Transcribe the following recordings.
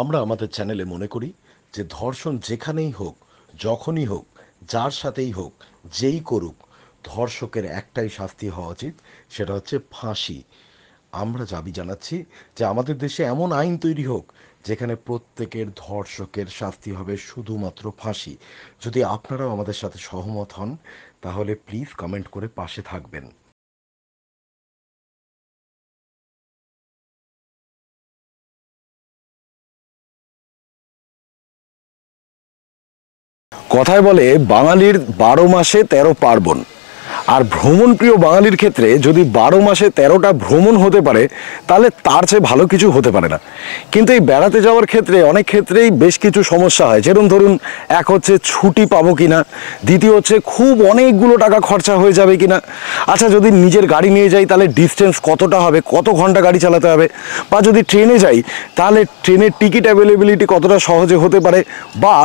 আমরা আমাদের চ্যানেলে মনে করি যে ধর্ষণ যেখানেই হোক, যখনই হোক, যার সাথেই হোক, যেই করুক, ধর্ষকের একটাই শাস্তি হওয়া উচিত, সেটা হচ্ছে ফাঁসি। আমরা দাবি জানাচ্ছি যে আমাদের দেশে এমন আইন তৈরি হোক যেখানে প্রত্যেকের ধর্ষকের শাস্তি হবে শুধুমাত্র ফাঁসি। যদি আপনারাও আমাদের সাথে সহমত হন তাহলে প্লিজ কমেন্ট করে পাশে থাকবেন। কথায় বলে বাঙালির 12 মাসে 13 পার্বণ। আর ভ্রমণপ্রিয় বাঙালির ক্ষেত্রে যদি 12 মাসে 13টা ভ্রমণ হতে পারে তাহলে তার চেয়ে ভালো কিছু হতে পারে না। কিন্তু এই বেড়াতে যাওয়ার ক্ষেত্রে অনেক ক্ষেত্রেই বেশ কিছু সমস্যা হয়, যেরকম ধরুন, এক হচ্ছে ছুটি পাবো কিনা, দ্বিতীয় হচ্ছে খুব অনেকগুলো টাকা খরচা হয়ে যাবে কিনা, আচ্ছা যদি নিজের গাড়ি নিয়ে যাই তাহলে ডিস্টেন্স কতটা হবে, কত ঘন্টা গাড়ি চালাতে হবে, বা যদি ট্রেনে যাই তাহলে ট্রেনের টিকিট অ্যাভেলেবিলিটি কতটা সহজে হতে পারে, বা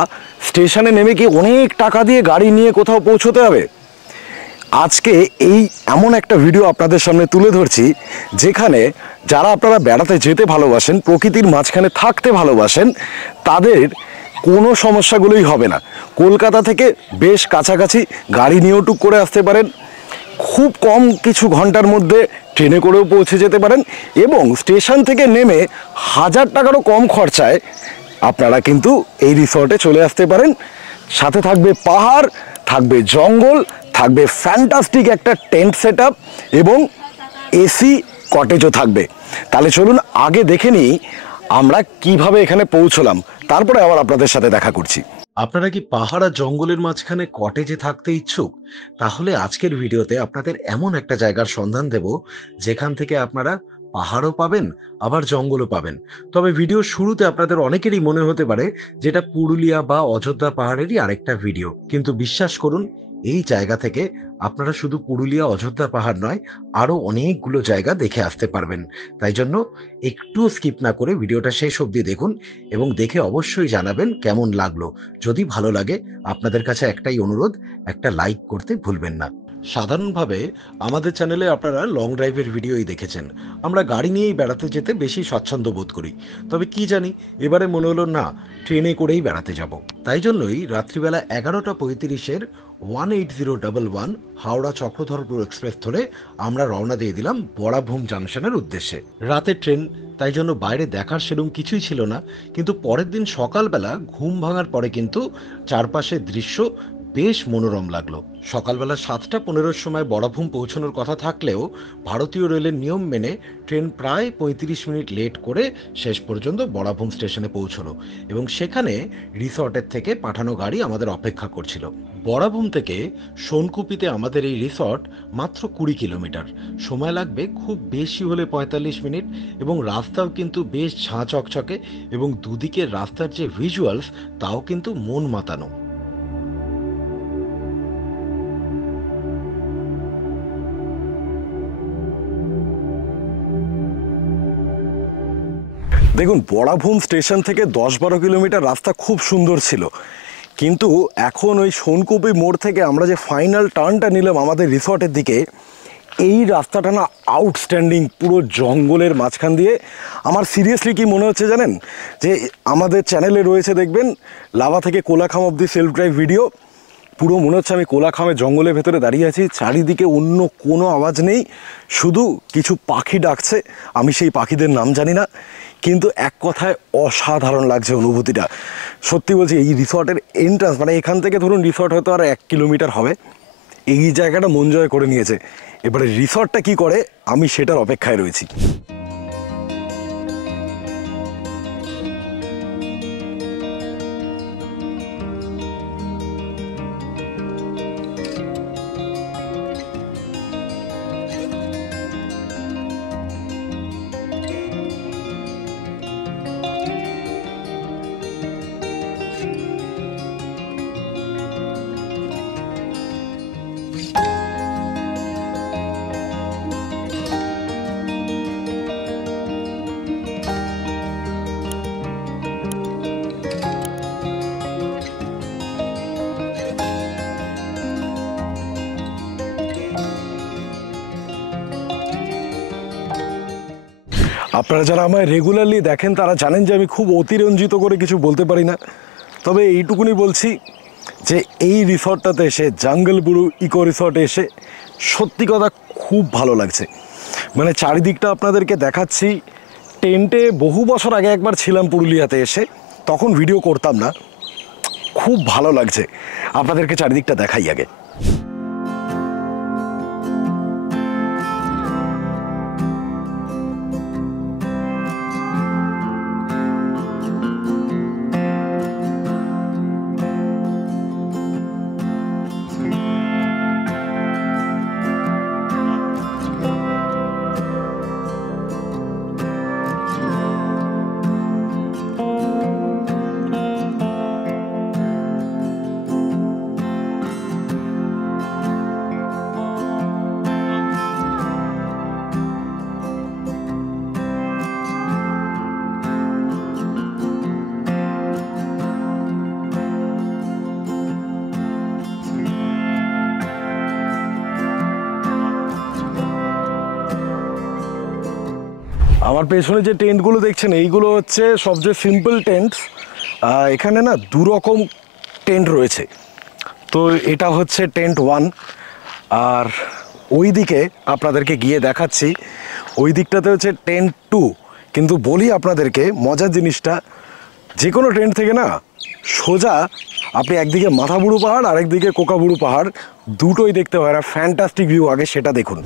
স্টেশনে নেমে কি অনেক টাকা দিয়ে গাড়ি নিয়ে কোথাও পৌঁছতে হবে। আজকে এই এমন একটা ভিডিও আপনাদের সামনে তুলে ধরছি যেখানে যারা আপনারা বেড়াতে যেতে ভালোবাসেন, প্রকৃতির মাঝখানে থাকতে ভালোবাসেন, তাদের কোনো সমস্যাগুলোই হবে না। কলকাতা থেকে বেশ কাছাকাছি গাড়ি নিয়েও টুক করে আসতে পারেন, খুব কম কিছু ঘন্টার মধ্যে ট্রেনে করেও পৌঁছে যেতে পারেন, এবং স্টেশন থেকে নেমে 1000 টাকারও কম খরচায় আপনারা কিন্তু এই রিসর্টে চলে আসতে পারেন। সাথে থাকবে পাহাড়, থাকবে জঙ্গল, থাকবে ফ্যান্টাস্টিক একটা টেন্ট সেট আপ, এবং এসি কটেজও থাকবে। তাহলে চলুন আগে দেখে নিই আমরা কিভাবে এখানে পৌঁছলাম, তারপরে আবার আপনাদের সাথে দেখা করছি। আপনারা কি পাহাড় আর জঙ্গলের মাঝখানে কটেজে থাকতে ইচ্ছুক? তাহলে আজকের ভিডিওতে আপনাদের এমন একটা জায়গার সন্ধান দেব যেখান থেকে আপনারা পাহাড়ও পাবেন, আবার জঙ্গলও পাবেন। তবে ভিডিওর শুরুতে আপনাদের অনেকেরই মনে হতে পারে যেটা পুরুলিয়া বা অযোধ্যা পাহাড়েরই আরেকটা ভিডিও, কিন্তু বিশ্বাস করুন এই জায়গা থেকে আপনারা শুধু পুরুলিয়া অযোধ্যা পাহাড় নয়, আরো অনেকগুলো জায়গা দেখে আসতে পারবেন। তাই জন্য একটু স্কিপ না করে ভিডিওটা শেষ অবধি দেখুন এবং দেখে অবশ্যই জানাবেন কেমন লাগলো। যদি ভালো লাগে আপনাদের কাছে একটাই অনুরোধ, একটা লাইক করতে ভুলবেন না। সাধারণভাবে আমাদের চ্যানেলে আপনারা লং ড্রাইভের ভিডিওই দেখেছেন। আমরা গাড়ি নিয়েই বেড়াতে যেতে বেশি স্বাচ্ছন্দ্য বোধ করি। তবে কি জানি এবারে মনে হলো না, ট্রেনে করেই বেড়াতে যাব। তাই জন্যই রাত্রিবেলা 11:35-এর 18011 হাওড়া চক্রধরপুর এক্সপ্রেস ধরে আমরা রওনা দিয়ে দিলাম বড়াভূম জাংশনের উদ্দেশ্যে। রাতের ট্রেন, তাই জন্য বাইরে দেখার সেরকম কিছুই ছিল না। কিন্তু পরের দিন সকালবেলা ঘুম ভাঙার পরে কিন্তু চারপাশের দৃশ্য বেশ মনোরম লাগলো। সকালবেলা 7:15-র সময় বড়াভূম পৌঁছানোর কথা থাকলেও ভারতীয় রেলের নিয়ম মেনে ট্রেন প্রায় 35 মিনিট লেট করে শেষ পর্যন্ত বড়াভূম স্টেশনে পৌঁছলো এবং সেখানে রিসর্টের থেকে পাঠানো গাড়ি আমাদের অপেক্ষা করছিল। বড়াভূম থেকে সোনকুপিতে আমাদের এই রিসর্ট মাত্র 20 কিলোমিটার। সময় লাগবে খুব বেশি হলে 45 মিনিট, এবং রাস্তাও কিন্তু বেশ ঝাঁ চকচকে, এবং দুদিকের রাস্তার যে ভিজুয়ালস তাও কিন্তু মন মাতানো। দেখুন, বড়াভূম স্টেশন থেকে 10-12 কিলোমিটার রাস্তা খুব সুন্দর ছিল, কিন্তু এখন ওই সোনকুপি মোড় থেকে আমরা যে ফাইনাল টার্নটা নিলাম আমাদের রিসর্টের দিকে, এই রাস্তাটা না আউটস্ট্যান্ডিং, পুরো জঙ্গলের মাঝখান দিয়ে। আমার সিরিয়াসলি কি মনে হচ্ছে জানেন, যে আমাদের চ্যানেলে রয়েছে দেখবেন লাভা থেকে কোলাখাম অব্দি সেলফ ড্রাইভ ভিডিও, পুরো মনে হচ্ছে আমি কোলাখামে জঙ্গলের ভেতরে দাঁড়িয়ে আছি, চারিদিকে অন্য কোনো আওয়াজ নেই, শুধু কিছু পাখি ডাকছে। আমি সেই পাখিদের নাম জানি না, কিন্তু এক কথায় অসাধারণ লাগছে অনুভূতিটা। সত্যি বলছি, এই রিসর্টের এন্ট্রান্স, মানে এখান থেকে ধরুন রিসর্ট হয়তো আর 1 কিলোমিটার হবে, এই জায়গাটা মন জয় করে নিয়েছে। এবারে রিসর্টটা কি করে আমি সেটার অপেক্ষায় রয়েছি। আপনারা যারা আমায় রেগুলারলি দেখেন তারা জানেন যে আমি খুব অতিরঞ্জিত করে কিছু বলতে পারি না, তবে এইটুকুনি বলছি যে এই রিসর্টটাতে এসে, জঙ্গল বুড়ো ইকো রিসর্টে এসে সত্যি কথা খুব ভালো লাগছে। মানে চারিদিকটা আপনাদেরকে দেখাচ্ছি। টেন্টে বহু বছর আগে একবার ছিলাম পুরুলিয়াতে এসে, তখন ভিডিও করতাম না। খুব ভালো লাগছে, আপনাদেরকে চারিদিকটা দেখাই আগে। আমার পেছনে যে টেন্টগুলো দেখছেন এইগুলো হচ্ছে সবচেয়ে সিম্পল টেন্টস। এখানে না দু রকম টেন্ট রয়েছে। তো এটা হচ্ছে টেন্ট 1, আর ওই দিকে আপনাদেরকে গিয়ে দেখাচ্ছি, ওই দিকটাতে হচ্ছে টেন্ট 2। কিন্তু বলি আপনাদেরকে মজার জিনিসটা, যে কোনো টেন্ট থেকে না সোজা আপনি একদিকে মাথাবুড়ো পাহাড় আর একদিকে কোকাবুড়ো পাহাড় দুটোই দেখতে পারেন। আর ফ্যান্টাস্টিক ভিউ, আগে সেটা দেখুন।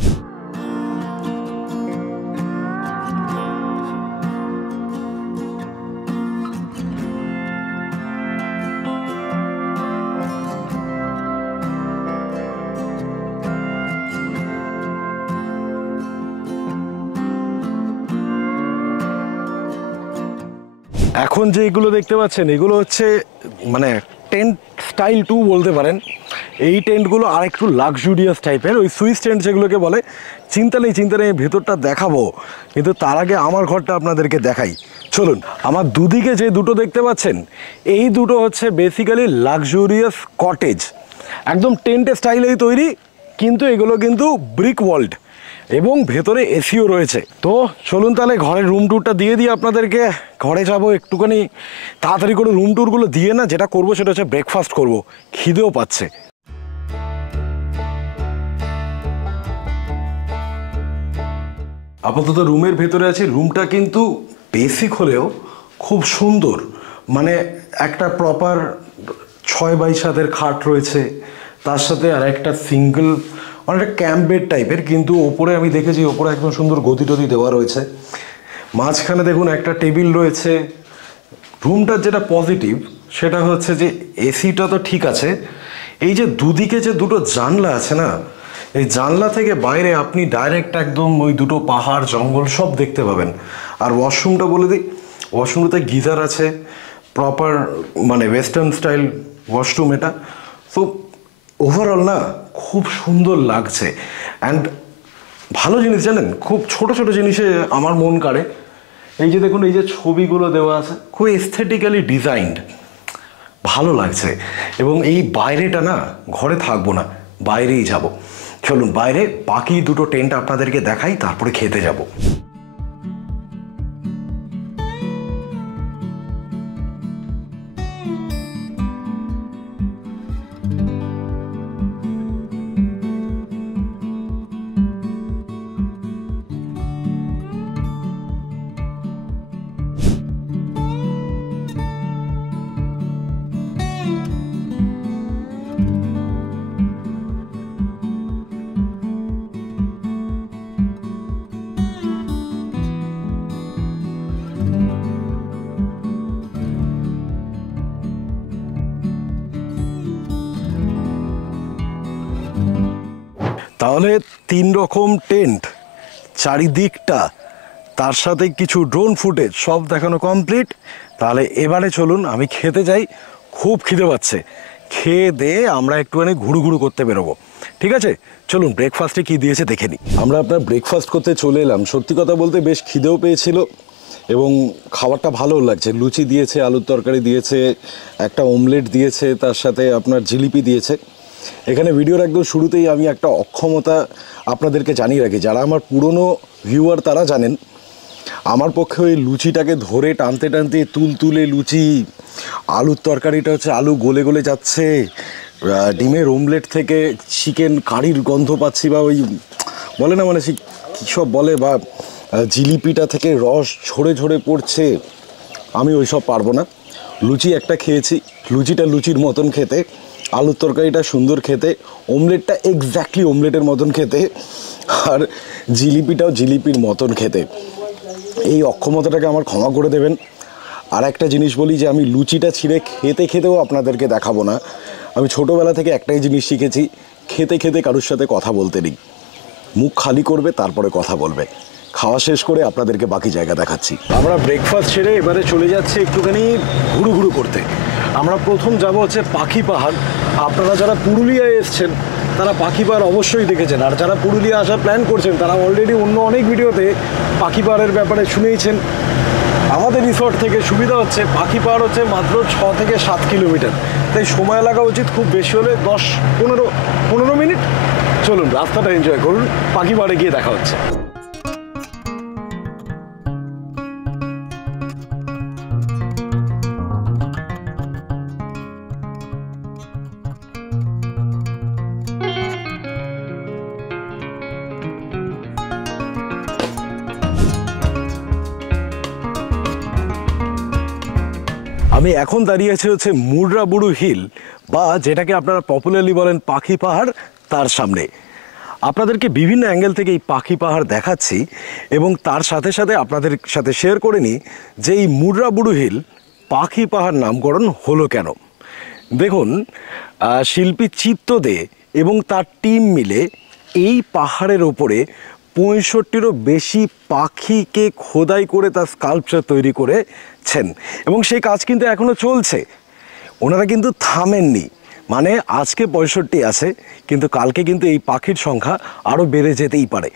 এখন যে এগুলো দেখতে পাচ্ছেন এগুলো হচ্ছে মানে টেন্ট স্টাইল 2 বলতে পারেন। এই টেন্টগুলো আর একটু লাক্সুরিয়াস টাইপের, ওই সুইস টেন্ট যেগুলোকে বলে। চিন্তা নেই ভেতরটা দেখাবো, কিন্তু তার আগে আমার ঘরটা আপনাদেরকে দেখাই। চলুন। আমার দুদিকে যে দুটো দেখতে পাচ্ছেন এই দুটো হচ্ছে বেসিক্যালি লাক্সুরিয়াস কটেজ, একদম টেন্টের স্টাইলেই তৈরি, কিন্তু এগুলো কিন্তু ব্রিক ওয়াল্ড এবং ভেতরে এসিও রয়েছে। তো চলুন তাহলে ঘরের রুম ট্যুরটা দিয়ে দিই আপনাদেরকে। ঘরে যাব একটুখানি তাড়াতাড়ি করে রুম ট্যুরগুলো দিয়ে, না যেটা করবো সেটা হচ্ছে ব্রেকফাস্ট করব, খিদেও পাচ্ছে। আপাতত রুমের ভেতরে আছি। রুমটা কিন্তু বেসিক হলেও খুব সুন্দর, মানে একটা প্রপার 6x7 খাট রয়েছে, তার সাথে আর একটা সিঙ্গেল অনেকটা ক্যাম্প বেড টাইপের, কিন্তু ওপরে আমি দেখেছি ওপরে একদম সুন্দর গদি টদি দেওয়া রয়েছে। মাঝখানে দেখুন একটা টেবিল রয়েছে। রুমটার যেটা পজিটিভ সেটা হচ্ছে যে এসিটা তো ঠিক আছে, এই যে দুদিকে যে দুটো জানলা আছে না, এই জানলা থেকে বাইরে আপনি ডাইরেক্ট একদম ওই দুটো পাহাড় জঙ্গল সব দেখতে পাবেন। আর ওয়াশরুমটা বলে দিই, ওয়াশরুমটাতে গিজার আছে, প্রপার মানে ওয়েস্টার্ন স্টাইল ওয়াশরুম এটা। তো ওভারঅল না খুব সুন্দর লাগছে। অ্যান্ড ভালো জিনিস জানেন, খুব ছোট ছোট জিনিসে আমার মন কাড়ে। এই যে দেখুন এই যে ছবিগুলো দেওয়া আছে, খুব এস্থেটিক্যালি ডিজাইনড, ভালো লাগছে। এবং এই বাইরেটা না, ঘরে থাকবো না, বাইরেই যাব। চলুন বাইরে বাকি দুটো টেন্ট আপনাদেরকে দেখাই, তারপরে খেতে যাব। তাহলে 3 রকম টেন্ট, চারিদিকটা, তার সাথে কিছু ড্রোন ফুটেজ সব দেখানো কমপ্লিট। তাহলে এবারে চলুন আমি খেতে যাই, খুব খিদে পাচ্ছে। খেয়ে দিয়ে আমরা একটুখানি ঘুরু করতে বেরোবো, ঠিক আছে? চলুন ব্রেকফাস্টে কি দিয়েছে দেখে নিই। আমরা আপনার ব্রেকফাস্ট করতে চলে এলাম। সত্যি কথা বলতে বেশ খিদেও পেয়েছিল এবং খাবারটা ভালো লাগছে। লুচি দিয়েছে, আলুর তরকারি দিয়েছে, একটা অমলেট দিয়েছে, তার সাথে আপনার জিলিপি দিয়েছে। এখানে ভিডিওর একদম শুরুতেই আমি একটা অক্ষমতা আপনাদেরকে জানিয়ে রাখি, যারা আমার পুরনো ভিউয়ার তারা জানেন আমার পক্ষে ওই লুচিটাকে ধরে টানতে টানতে তুলে লুচি, আলুর তরকারিটা হচ্ছে আলু গলে গলে যাচ্ছে, ডিমের অমলেট থেকে চিকেন কারির গন্ধ পাচ্ছি, বা ওই বলে না মানে সে কী সব বলে, বা জিলিপিটা থেকে রস ঝরে ঝরে পড়ছে, আমি ওই সব পারবো না। লুচি একটা খেয়েছি, লুচিটা লুচির মতন খেতে, আলুর তরকারিটা সুন্দর খেতে, অমলেটটা এক্স্যাক্টলি অমলেটের মতন খেতে, আর জিলিপিটাও জিলিপির মতন খেতে। এই অক্ষমতাটাকে আমার ক্ষমা করে দেবেন। আর একটা জিনিস বলি যে আমি লুচিটা ছিঁড়ে খেতে খেতেও আপনাদেরকে দেখাবো না। আমি ছোটোবেলা থেকে একটাই জিনিস শিখেছি, খেতে খেতে কারোর সাথে কথা বলতে নেই, মুখ খালি করবে তারপরে কথা বলবে। খাওয়া শেষ করে আপনাদেরকে বাকি জায়গা দেখাচ্ছি। আমরা ব্রেকফাস্ট ছেড়ে এবারে চলে যাচ্ছি একটুখানি ঘুরু করতে। আমরা প্রথম যাব হচ্ছে পাখি পাহাড়। আপনারা যারা পুরুলিয়ায় এসছেন তারা পাখি পাহাড় অবশ্যই দেখেছেন, আর যারা পুরুলিয়া আসার প্ল্যান করছেন তারা অলরেডি অন্য অনেক ভিডিওতে পাখি পাহাড়ের ব্যাপারে শুনেইছেন। আমাদের রিসর্ট থেকে সুবিধা হচ্ছে পাখি পাহাড় হচ্ছে মাত্র 6 থেকে 7 কিলোমিটার, তাই সময় লাগা উচিত খুব বেশি হলে 10-15 মিনিট। চলুন রাস্তাটা এনজয় করুন, পাখি পাহাড়ে গিয়ে দেখা হচ্ছে। আমি এখন দাঁড়িয়ে আছি হচ্ছে মুডরাবুরু হিল, বা যেটাকে আপনারা পপুলারলি বলেন পাখি পাহাড়, তার সামনে। আপনাদেরকে বিভিন্ন অ্যাঙ্গেল থেকে এই পাখি পাহাড় দেখাচ্ছি, এবং তার সাথে সাথে আপনাদের সাথে শেয়ার করে নিই যে এই মুডরাবুরু হিল পাখি পাহাড় নামকরণ হলো কেন। দেখুন, শিল্পী চিত্ত দে এবং তার টিম মিলে এই পাহাড়ের ওপরে 65টিরও বেশি পাখিকে খোদাই করে তার স্কাল্পচার তৈরি করেছেন, এবং সেই কাজ কিন্তু এখনও চলছে। ওনারা কিন্তু থামেননি, মানে আজকে 65 আছে, কিন্তু কালকে কিন্তু এই পাখির সংখ্যা আরও বেড়ে যেতেই পারে।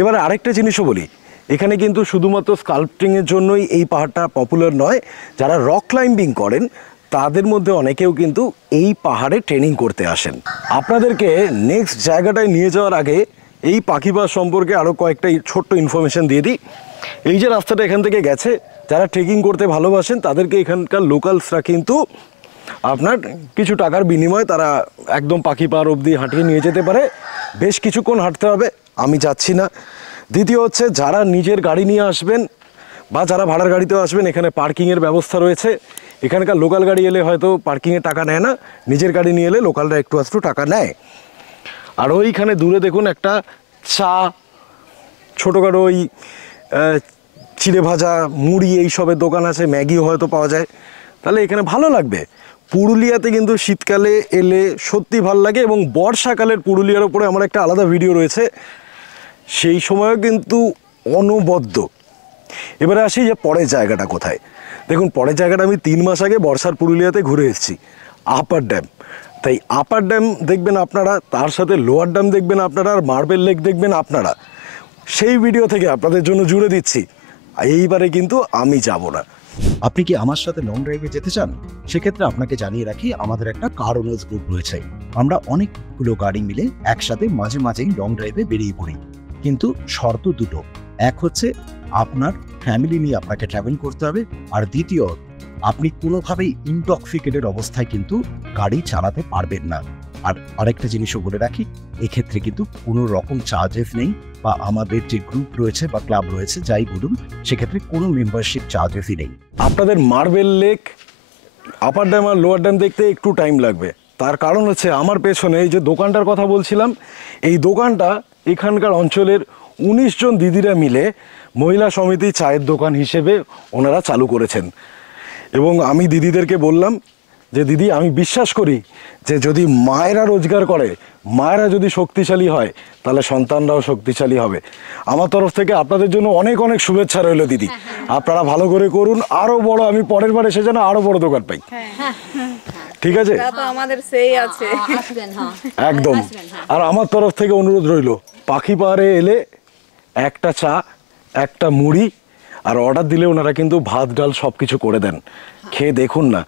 এবার আরেকটা জিনিসও বলি, এখানে কিন্তু শুধুমাত্র স্কাল্পটিংয়ের জন্যই এই পাহাড়টা পপুলার নয়, যারা রক ক্লাইম্বিং করেন তাদের মধ্যে অনেকেও কিন্তু এই পাহাড়ে ট্রেনিং করতে আসেন। আপনাদেরকে নেক্সট জায়গাটায় নিয়ে যাওয়ার আগে এই পাখি পাহাড় সম্পর্কে আরও কয়েকটা ছোট্ট ইনফরমেশন দিয়ে দিই। এই যে রাস্তাটা এখান থেকে গেছে, যারা ট্রেকিং করতে ভালোবাসেন তাদেরকে এখানকার লোকালসরা কিন্তু আপনার কিছু টাকার বিনিময়ে তারা একদম পাখি পাহাড় অবধি হাঁটিয়ে নিয়ে যেতে পারে। বেশ কিছুক্ষণ হাঁটতে হবে, আমি যাচ্ছি না। দ্বিতীয় হচ্ছে, যারা নিজের গাড়ি নিয়ে আসবেন বা যারা ভাড়ার গাড়িতেও আসবেন, এখানে পার্কিংয়ের ব্যবস্থা রয়েছে। এখানকার লোকাল গাড়ি এলে হয়তো পার্কিংয়ের টাকা নেয় না, নিজের গাড়ি নিয়ে এলে লোকালরা একটু আধটু টাকা নেয়। আর ওইখানে দূরে দেখুন একটা চা, ছোটোখাটো ওই চিড়ে ভাজা, মুড়ি এইসবের দোকান আছে, ম্যাগিও হয়তো পাওয়া যায়, তাহলে এখানে ভালো লাগবে। পুরুলিয়াতে কিন্তু শীতকালে এলে সত্যি ভালো লাগে, এবং বর্ষাকালের পুরুলিয়ার ওপরে আমার একটা আলাদা ভিডিও রয়েছে, সেই সময়ও কিন্তু অনবদ্য। এবারে আসি যে পরের জায়গাটা কোথায়। দেখুন, পরের জায়গাটা আমি 3 মাস আগে বর্ষার পুরুলিয়াতে ঘুরে এসেছি, আপার ড্যাম। তাই আপার ড্যাম দেখবেন আপনারা, তার সাথে লোয়ার ড্যাম দেখবেন আপনারা, আর মার্বেল লেক দেখবেন আপনারা। সেই ভিডিও থেকে আপনাদের জন্য জুড়ে দিচ্ছি, এইবারে কিন্তু আমি যাব না। আপনি কি আমার সাথে লং ড্রাইভে যেতে চান? সেক্ষেত্রে আপনাকে জানিয়ে রাখি, আমাদের একটা কার ওনার্স গ্রুপ রয়েছে। আমরা অনেকগুলো গাড়ি মিলে একসাথে মাঝে মাঝেই লং ড্রাইভে বেরিয়ে পড়ি, কিন্তু শর্ত দুটো। এক হচ্ছে আপনার ফ্যামিলি নিয়ে আপনাকে ট্রাভেল করতে হবে, আর দ্বিতীয়, আপনি কোনোভাবেই ইনটক্সিকেটেড অবস্থায় কিন্তু গাড়ি চালাতে পারবেন না। আর আরেকটা জিনিসও বলে রাখি, এক্ষেত্রে কিন্তু কোনো রকম চার্জেস নেই, বা আমাদের যে গ্রুপ রয়েছে বা ক্লাব রয়েছে যাই বলুন, সেক্ষেত্রে কোনো মেম্বারশিপ চার্জেসই নেই। আপনাদের মার্বেল লেক, আপার ড্যাম আর লোয়ার ড্যাম দেখতে একটু টাইম লাগবে। তার কারণ হচ্ছে, আমার পেছনে এই যে দোকানটার কথা বলছিলাম, এই দোকানটা এখানকার অঞ্চলের 19 জন দিদিরা মিলে মহিলা সমিতি চায়ের দোকান হিসেবে ওনারা চালু করেছেন। এবং আমি দিদিদেরকে বললাম যে, দিদি, আমি বিশ্বাস করি যে যদি মায়েরা রোজগার করে, মায়েরা যদি শক্তিশালী হয়, তাহলে সন্তানরাও শক্তিশালী হবে। আমার তরফ থেকে আপনাদের জন্য অনেক অনেক শুভেচ্ছা রইল দিদি। আপনারা ভালো করে করুন, আরো বড়, আমি পরের বার এসে যেন আরো বড় দোকান পাই। ঠিক আছে? আমাদের সেই আছে একদম। আর আমার তরফ থেকে অনুরোধ রইল, পাখি পাহাড়ে এলে একটা চা, একটা মুড়ি, আর অর্ডার দিলে ওনারা কিন্তু ভাত ডাল সব কিছু করে দেন। খেয়ে দেখুন না।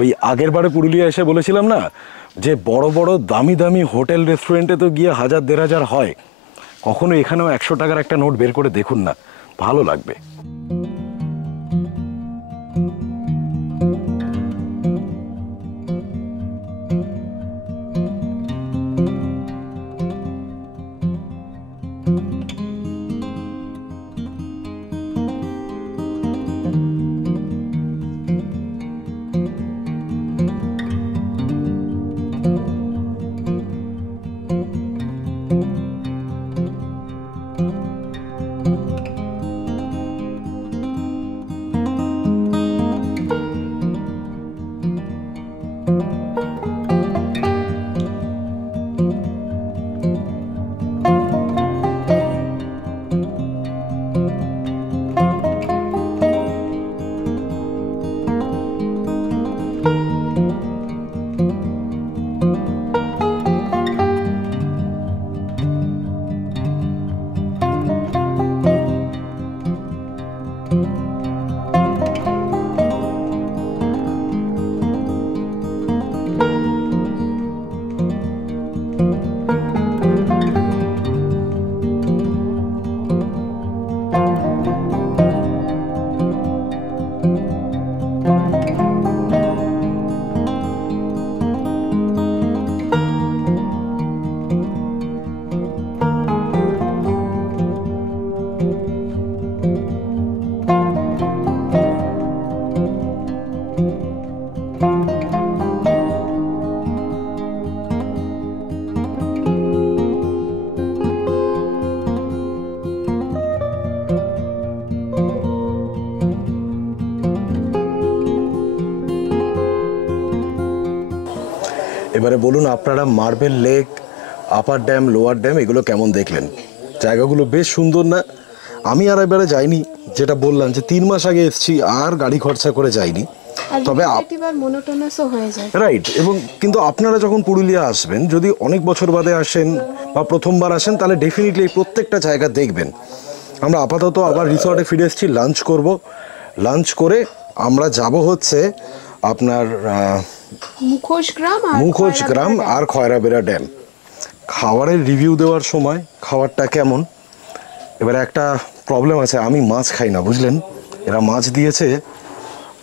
ওই আগের বারে পুরুলিয়া এসে বলেছিলাম না যে বড় বড় দামি দামি হোটেল রেস্টুরেন্টে তো গিয়ে 1000-1500 হয়, কখনো এখানেও 100 টাকার একটা নোট বের করে দেখুন না, ভালো লাগবে। এবারে বলুন আপনারা Marble Lake, Upper Dam, Lower Dam এগুলো কেমন দেখলেন? জায়গাগুলো বেশ সুন্দর না? আমি আর এবারে যাইনি, যেটা বললাম যে 3 মাস আগে এসেছি, আর গাড়ি খরচা করে যাইনি। তবে রাইট, এবং কিন্তু আপনারা যখন পুরুলিয়া আসবেন, যদি অনেক বছর বাদে আসেন বা প্রথমবার আসেন, তাহলে ডেফিনেটলি প্রত্যেকটা জায়গা দেখবেন। আমরা আপাতত আবার রিসর্টে ফিরে এসেছি, লাঞ্চ করব। লাঞ্চ করে আমরা যাব হচ্ছে আপনার মুখোশগ্রাম আর খয়রাবেড়া ড্যাম। খাবারের রিভিউ দেওয়ার সময় খাবারটা কেমন, এবারে একটা প্রবলেম আছে, আমি মাছ খাই না, বুঝলেন? এরা মাছ দিয়েছে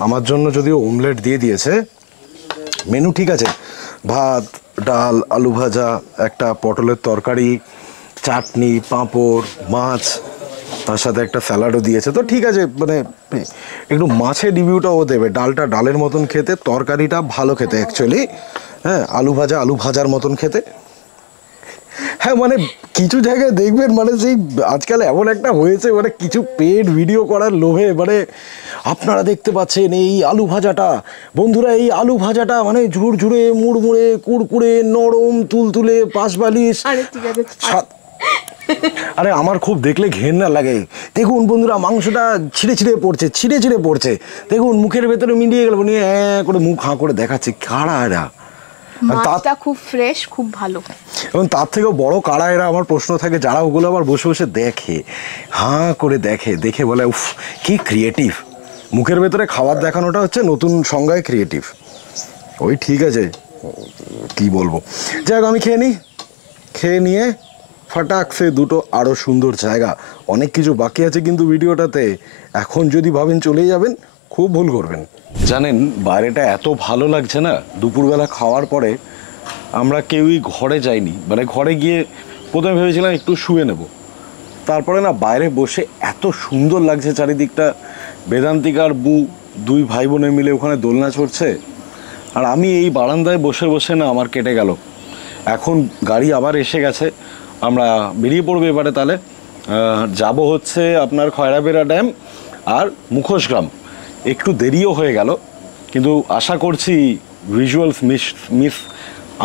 আমার জন্য, যদিও অমলেট দিয়ে দিয়েছে। মেনু ঠিক আছে, ভাত, ডাল, আলু ভাজা, একটা পটলের তরকারি, চাটনি, পাঁপড়, মাছ, তার সাথে একটা স্যালাডও দিয়েছে। তো ঠিক আছে, মানে একটু মাছের রিভিউটাও দেবে। ডালটা ডালের মতন খেতে, তরকারিটা ভালো খেতে অ্যাকচুয়ালি, হ্যাঁ, আলু ভাজা আলু ভাজার মতন খেতে। হ্যাঁ, মানে কিছু জায়গায় দেখবেন, মানে সেই আজকাল এমন একটা হয়েছে, মানে কিছু পেড ভিডিও করার লোভে, মানে আপনারা দেখতে পাচ্ছেন এই আলু ভাজাটা, বন্ধুরা এই আলু ভাজাটা মানে ঝুরঝুরে, মুড়মুড়ে, কুড়কুড়ে, নরম, তুলতুলে, পাশবালিশ। আরে আমার খুব দেখলে ঘেন্না লাগে। দেখুন বন্ধুরা, মাংসটা ছিঁড়ে ছিঁড়ে পড়ছে, দেখুন মুখের ভেতরে মিলিয়ে গেল, নিয়ে করে মুখ হাঁ করে দেখাচ্ছে। কারা এরা? মাছটা খুব ফ্রেশ, খুব ভালো। এবং তার থেকেও বড় কারা এরা, আমার প্রশ্ন থাকে, যারা ওগুলো আবার বসে বসে দেখে, হাঁ করে দেখে বলে উফ কি ক্রিয়েটিভ। মুখের ভেতরে খাবার দেখানোটা হচ্ছে নতুন সংজ্ঞায় ক্রিয়েটিভ। ওই ঠিক আছে, কি বলবো, যাই হোক আমি খেয়ে নিয়ে ফাটাকসে দুটো আরও সুন্দর জায়গা, অনেক কিছু বাকি আছে কিন্তু ভিডিওটাতে। এখন যদি ভাবেন চলে যাবেন, খুব ভুল করবেন। জানেন বাইরেটা এত ভালো লাগছে না, দুপুরবেলা খাওয়ার পরে আমরা কেউই ঘরে যাইনি। মানে ঘরে গিয়ে প্রথমে ভেবেছিলাম একটু শুয়ে নেব, তারপরে না বাইরে বসে এত সুন্দর লাগছে চারিদিকটা। বেদান্তিকার দুই ভাই বোনে মিলে ওখানে দোলনা চড়ছে, আর আমি এই বারান্দায় বসে বসে না আমার কেটে গেল। এখন গাড়ি আবার এসে গেছে, আমরা বেরিয়ে পড়বো এবারে। তাহলে যাব হচ্ছে আপনার খয়রাবেড়া ড্যাম আর মুখোশগ্রাম। একটু দেরিও হয়ে গেল, কিন্তু আশা করছি ভিজুয়ালস মিস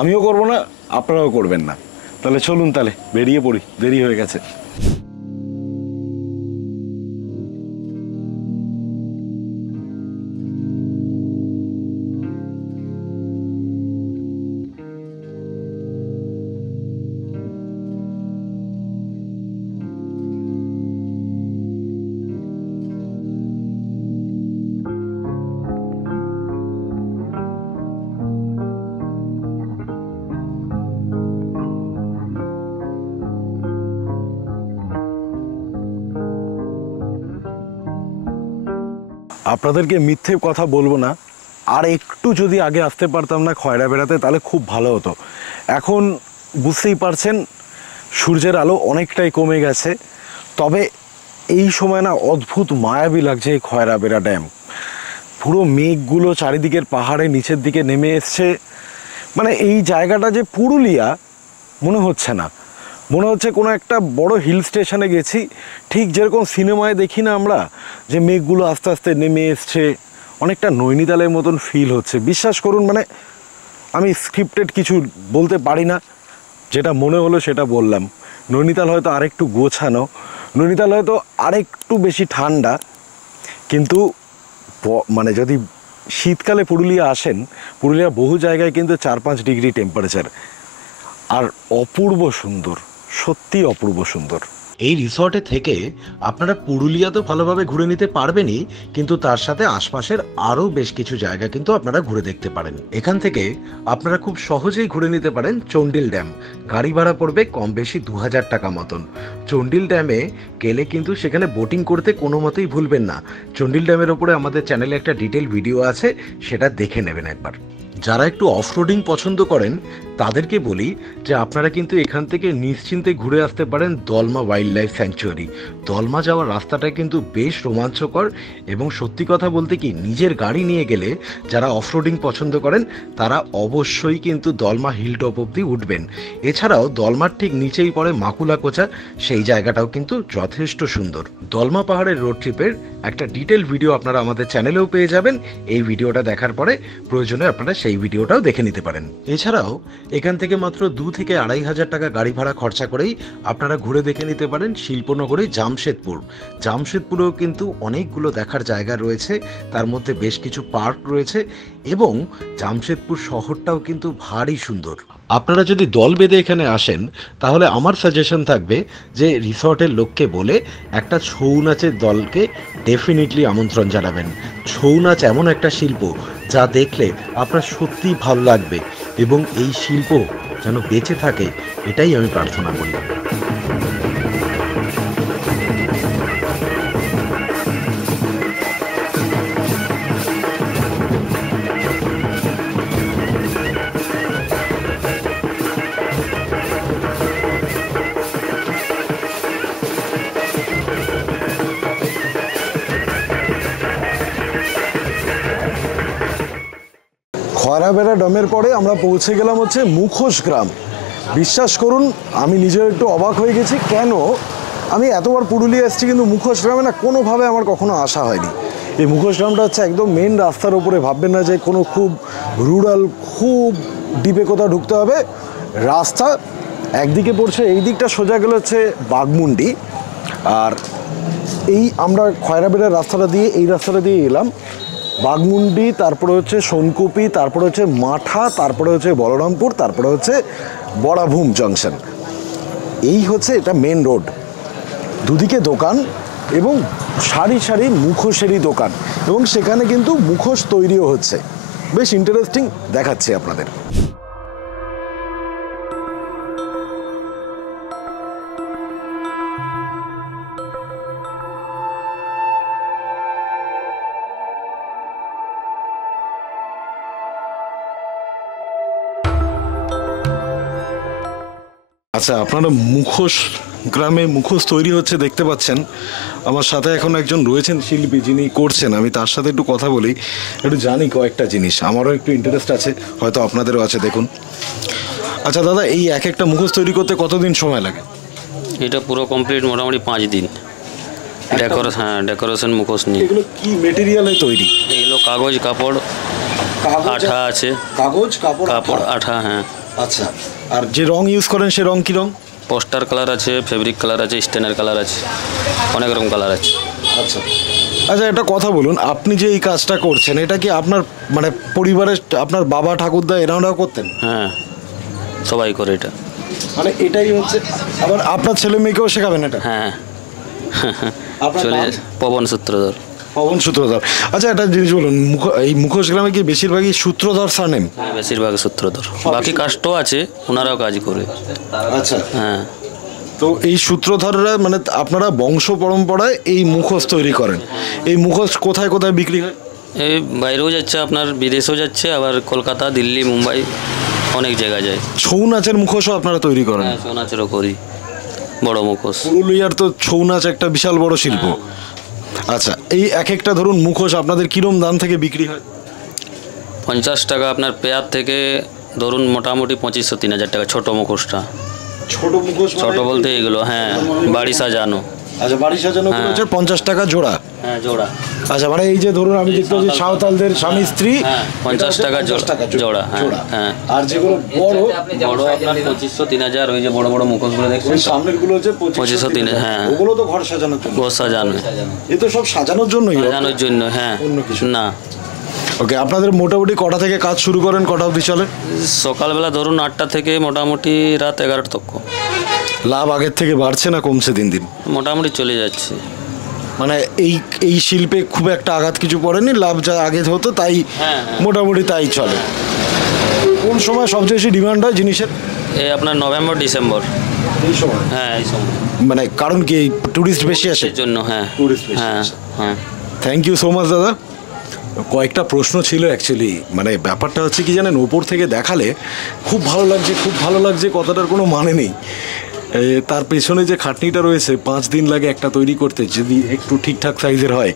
আমিও করব না, আপনারাও করবেন না। তাহলে চলুন, তাহলে বেরিয়ে পড়ি, দেরি হয়ে গেছে। আপনাদেরকে মিথ্যে কথা বলবো না, আর একটু যদি আগে আসতে পারতাম না খয়রা বেড়াতে তাহলে খুব ভালো হতো। এখন বুঝতেই পারছেন সূর্যের আলো অনেকটাই কমে গেছে, তবে এই সময় না অদ্ভুত মায়াবী লাগছে এই খয়রা বেড়া ড্যাম। পুরো মেঘগুলো চারিদিকের পাহাড়ের নিচের দিকে নেমে এসছে, মানে এই জায়গাটা যে পুরুলিয়া মনে হচ্ছে না, মনে হচ্ছে কোনো একটা বড় হিল স্টেশনে গেছি, ঠিক যেরকম সিনেমায় দেখি না আমরা যে মেঘগুলো আস্তে আস্তে নেমে এসছে, অনেকটা নৈনিতালের মতন ফিল হচ্ছে। বিশ্বাস করুন, মানে আমি স্ক্রিপ্টেড কিছু বলতে পারি না, যেটা মনে হলো সেটা বললাম। নৈনিতাল হয়তো আরেকটু গোছানো, নৈনিতাল হয়তো আরেকটু বেশি ঠান্ডা, কিন্তু মানে যদি শীতকালে পুরুলিয়া আসেন, পুরুলিয়া বহু জায়গায় কিন্তু 4-5 ডিগ্রি টেম্পারেচার, আর অপূর্ব সুন্দর, সত্যি অপূর্ব সুন্দর। এই রিসর্টে থেকে আপনারা পুরুলিয়া তো ভালোভাবে ঘুরে নিতে পারবেনই, কিন্তু তার সাথে আশপাশের আরও বেশ কিছু জায়গা কিন্তু আপনারা ঘুরে দেখতে পারেন। এখান থেকে আপনারা খুব সহজেই ঘুরে নিতে পারেন চন্ডিল ড্যাম। গাড়ি ভাড়া পড়বে কম বেশি 2000 টাকা মতন। চন্ডিল ড্যামে গেলে কিন্তু সেখানে বোটিং করতে কোনো মতেই ভুলবেন না। চন্ডিল ড্যামের ওপরে আমাদের চ্যানেলে একটা ডিটেল ভিডিও আছে, সেটা দেখে নেবেন একবার। যারা একটু অফরোডিং পছন্দ করেন তাদেরকে বলি যে আপনারা কিন্তু এখান থেকে নিশ্চিন্তে ঘুরে আসতে পারেন Dalma wild life sanctuary. Dalma যাওয়ার রাস্তাটা কিন্তু বেশ রোমাঞ্চকর, এবং সত্যি কথা বলতে কি নিজের গাড়ি নিয়ে গেলে যারা অফরোডিং পছন্দ করেন তারা অবশ্যই কিন্তু দলমা হিল টপ অব্দি উঠবেন। এছাড়াও দলমার ঠিক নিচেই পড়ে মাকুলাকোচা, সেই জায়গাটাও কিন্তু যথেষ্ট সুন্দর। দলমা পাহাড়ের রোড ট্রিপের একটা ডিটেল ভিডিও আপনারা আমাদের চ্যানেলেও পেয়ে যাবেন। এই ভিডিওটা দেখার পরে প্রয়োজনে আপনারা সেই ভিডিওটাও দেখে নিতে পারেন। এছাড়াও এখান থেকে মাত্র 2 থেকে 2500 টাকা গাড়ি ভাড়া খরচা করেই আপনারা ঘুরে দেখে নিতে পারেন শিল্পনগরী জামশেদপুর। জামশেদপুরেও কিন্তু অনেকগুলো দেখার জায়গা রয়েছে, তার মধ্যে বেশ কিছু পার্ক রয়েছে, এবং জামশেদপুর শহরটাও কিন্তু ভারী সুন্দর। আপনারা যদি দল বেঁধে এখানে আসেন তাহলে আমার সাজেশন থাকবে যে রিসর্টের লোককে বলে একটা ছৌ নাচের দলকে ডেফিনেটলি আমন্ত্রণ জানাবেন। ছৌ নাচ এমন একটা শিল্প যা দেখলে আপনার সত্যিই ভালো লাগবে, এবং এই শিল্প যেন বেঁচে থাকে এটাই আমি প্রার্থনা করি। খয়রাবেড়া ড্যামের পরে আমরা পৌঁছে গেলাম হচ্ছে মুখোশ গ্রাম। বিশ্বাস করুন আমি নিজের একটু অবাক হয়ে গেছি, কেন আমি এতবার পুরুলিয়া এসেছি কিন্তু মুখোশ গ্রামে না কোনোভাবে আমার কখনো আসা হয়নি। এই মুখোশ গ্রামটা হচ্ছে একদম মেন রাস্তার উপরে, ভাববেন না যে কোনো খুব রুরাল খুব ডিপে কোথাও ঢুকতে হবে। রাস্তা একদিকে পড়ছে, এই দিকটা সোজা গেলে হচ্ছে বাঘমুন্ডি, আর এই আমরা খয়রাবেড়ার রাস্তাটা দিয়ে এই রাস্তাটা দিয়ে এলাম বাঘমুন্ডি, তারপরে হচ্ছে সোনকুপি, তারপরে হচ্ছে মাঠা, তারপরে হচ্ছে বলরামপুর, তারপরে হচ্ছে বড়াভূম জংশন। এই হচ্ছে এটা মেন রোড, দুদিকে দোকান এবং সারি সারি মুখোশেরই দোকান, এবং সেখানে কিন্তু মুখোশ তৈরিও হচ্ছে। বেশ ইন্টারেস্টিং, দেখাচ্ছি আপনাদের। আচ্ছা, আপনারা মুখোশ গ্রামে মুখোশ তৈরি হচ্ছে দেখতে পাচ্ছেন। আমার সাথে এখন একজন রয়েছেন শিল্পী, যিনি করছেন। আমি তার সাথে একটু কথা বলি, একটু জানি কয়েকটা জিনিস, আমারও একটু ইন্টারেস্ট আছে, হয়তো আপনাদেরও আছে। দেখুন, আচ্ছা দাদা, এই এক একটা মুখোশ তৈরি করতে কতদিন সময় লাগে? এটা পুরো কমপ্লিট মোটামুটি 5 দিন। ডেকোরেশন মুখোশ নিয়ে। এগুলো কি মেটেরিয়ালে তৈরি? এগুলো কাগজ, কাপড়, আঠা আছে। কাগজ, কাপড়, আঠা। হ্যাঁ। আচ্ছা, আর যে রং ইউজ করেন সে রং কি রং? পোস্টার কালার আছে, ফেব্রিক কালার আছে, স্টেনার কালার আছে, অনেক রকম কালার আছে। আচ্ছা আচ্ছা, একটা কথা বলুন, আপনি যে এই কাজটা করছেন এটা কি আপনার মানে পরিবারের, আপনার বাবা ঠাকুরদা এরাও করতেন? হ্যাঁ, সবাই করে এটা। মানে এটাই হচ্ছে, আবার আপনার ছেলে মেয়েকেও শেখাবেন এটা? হ্যাঁ, আপনার চলে নাম? পবন সূত্রধর। পবন সূত্রধর। আচ্ছা, একটা জিনিস বলুন, এই মুখোশ গ্রামে কি বেশিরভাগই সূত্রধর সারনেম? বেশিরভাগ সূত্রধর, বাকি কাস্টও আছে, ওনারাও কাজ করে। আচ্ছা, হ্যাঁ। তো এই সূত্রধররা মানে আপনারা বংশ পরম্পরায় এই মুখোশ তৈরি করেন, এই মুখোশ কোথায় কোথায় বিক্রি হয়? এই বাইরেও যাচ্ছে, আপনার বিদেশেও যাচ্ছে, আবার কলকাতা, দিল্লি, মুম্বাই অনেক জায়গায় যায়। ছৌ নাচের মুখোশও আপনারা তৈরি করেন? হ্যাঁ, ছৌ নাচেরও করি, বড় মুখোশ। পুরুলিয়ার তো ছৌ নাচ একটা বিশাল বড় শিল্প। আচ্ছা, এই এক একটা ধরুন মুখোশ আপনাদের কিরম দাম থেকে বিক্রি হয়? 50 টাকা আপনার পেয়ার থেকে ধরুন মোটামুটি 2500-3000 টাকা ছোট মুখোশটা। ছোট মুখোশ ছোট বলতে এগুলো, হ্যাঁ, বাড়ি সাজানো। আচ্ছা, বাড়ি সাজানো হচ্ছে 50 টাকা জোড়া? হ্যাঁ, জোড়া। আচ্ছা, মানে এই যে ধরুন আমি দেখতে পাচ্ছি সাঁওতালদের স্বামী স্ত্রী, হ্যাঁ, 50 টাকা জোড়া। হ্যাঁ, হ্যাঁ। আর যেগুলো বড় বড় আপনার 2500-3000, ওই যে বড় বড় মুখোশগুলো দেখছেন, সামনের গুলো হচ্ছে 2500-3000। হ্যাঁ, ওগুলো তো ঘর সাজানোর জন্য। ঘর সাজানো, এই তো সব সাজানোর জন্যই? সাজানোর জন্য, হ্যাঁ। অন্য কিছু না। ওকে, আপনাদের মোটামুটি কটা থেকে কাজ শুরু করেন, কটা অবধি চলে? সকালবেলা ধরুন 8টা থেকে মোটামুটি রাত 11টা তক। লাভ আগের থেকে বাড়ছে না কমছে দিন দিন? মোটামুটি চলে যাচ্ছে। মানে এই শিল্পে খুব একটা আঘাত কিছু পড়েনি, লাভ যা আগে হতো তাই হ্যাঁ। মোটামুটি তাই চলে। কোন সময় সবচেয়ে বেশি ডিমান্ড হয় জিনিসের? এই আপনার নভেম্বর, ডিসেম্বর। এই সময়? হ্যাঁ, এই সময়। মানে কারণ কি টুরিস্ট বেশি আসে? এর জন্য, হ্যাঁ। টুরিস্ট বেশি হ্যাঁ, আসে। হ্যাঁ। থ্যাংক ইউ সো মাচ দাদা। কয়েকটা প্রশ্ন ছিল অ্যাকচুয়ালি, মানে ব্যাপারটা হচ্ছে কি জানেন, ওপর থেকে দেখালে খুব ভালো লাগছে, খুব ভালো লাগছে, কথাটার কোনো মানে নেই। তার পেছনে যে খাটনিটা রয়েছে, 5 দিন লাগে একটা তৈরি করতে, যদি একটু ঠিকঠাক সাইজের হয়,